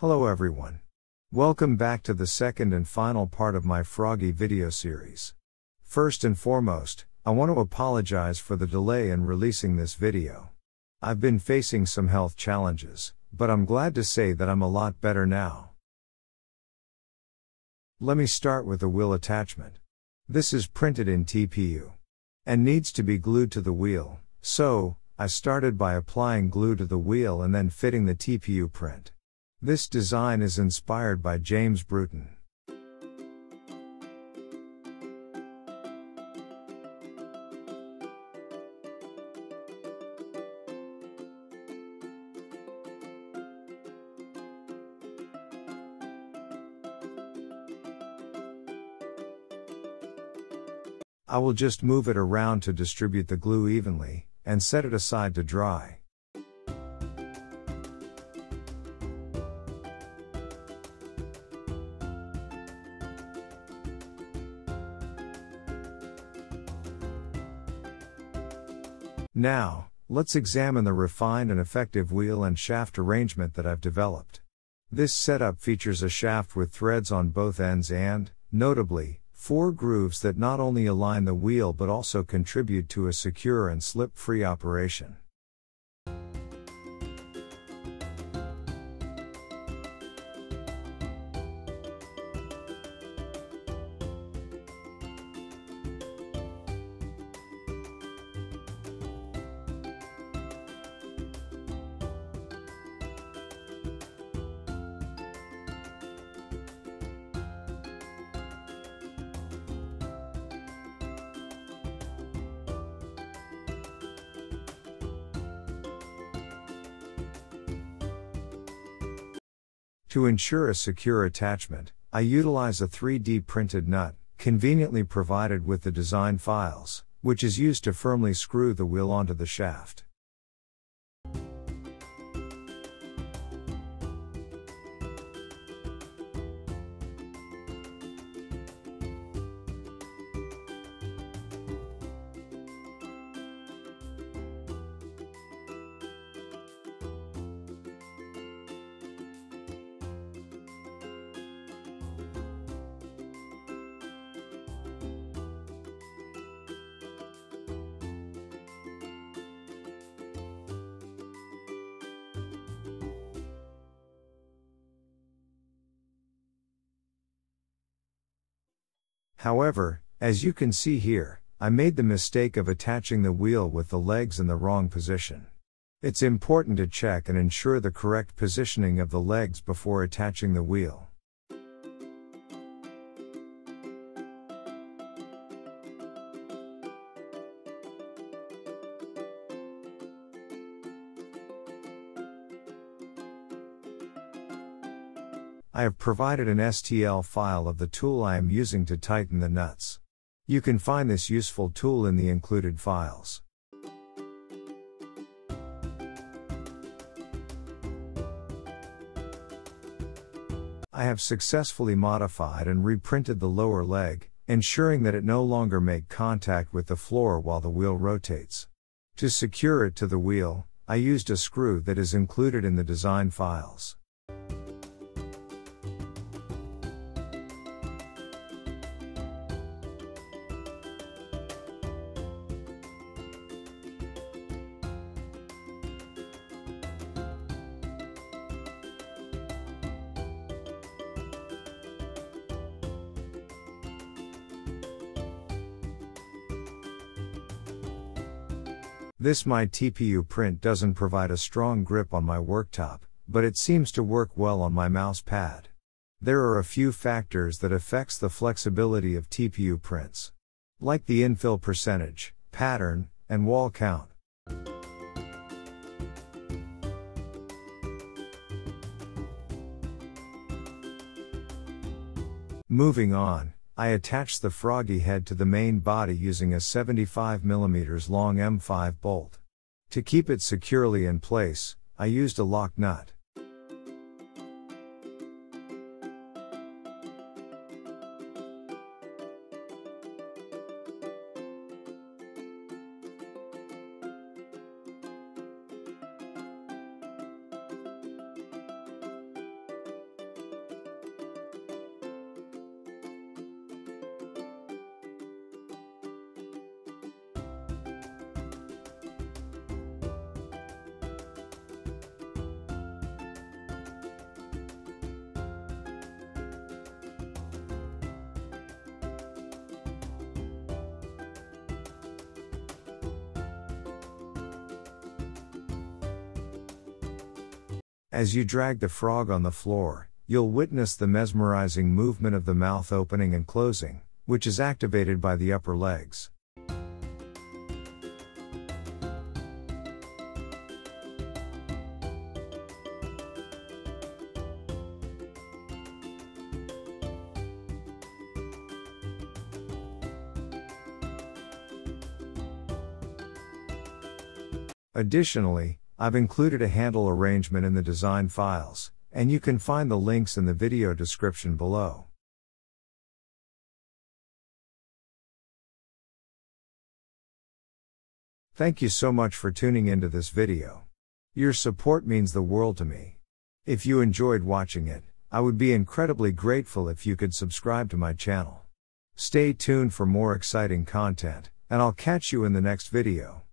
Hello everyone. Welcome back to the second and final part of my Froggy video series. First and foremost, I want to apologize for the delay in releasing this video. I've been facing some health challenges, but I'm glad to say that I'm a lot better now. Let me start with the wheel attachment. This is printed in TPU and needs to be glued to the wheel, so I started by applying glue to the wheel and then fitting the TPU print. This design is inspired by James Bruton. I will just move it around to distribute the glue evenly, and set it aside to dry. Now, let's examine the refined and effective wheel and shaft arrangement that I've developed. This setup features a shaft with threads on both ends and, notably, 4 grooves that not only align the wheel but also contribute to a secure and slip-free operation. To ensure a secure attachment, I utilize a 3D printed nut, conveniently provided with the design files, which is used to firmly screw the wheel onto the shaft. However, as you can see here, I made the mistake of attaching the wheel with the legs in the wrong position. It's important to check and ensure the correct positioning of the legs before attaching the wheel. I have provided an STL file of the tool I am using to tighten the nuts. You can find this useful tool in the included files. I have successfully modified and reprinted the lower leg, ensuring that it no longer make contact with the floor while the wheel rotates. To secure it to the wheel, I used a screw that is included in the design files. This my TPU print doesn't provide a strong grip on my worktop, but it seems to work well on my mouse pad. There are a few factors that affects the flexibility of TPU prints, like the infill percentage, pattern, and wall count. Moving on, I attached the Froggy head to the main body using a 75mm long M5 bolt. To keep it securely in place, I used a lock nut. As you drag the frog on the floor, you'll witness the mesmerizing movement of the mouth opening and closing, which is activated by the upper legs. Additionally, I've included a handle arrangement in the design files, and you can find the links in the video description below. Thank you so much for tuning into this video. Your support means the world to me. If you enjoyed watching it, I would be incredibly grateful if you could subscribe to my channel. Stay tuned for more exciting content, and I'll catch you in the next video.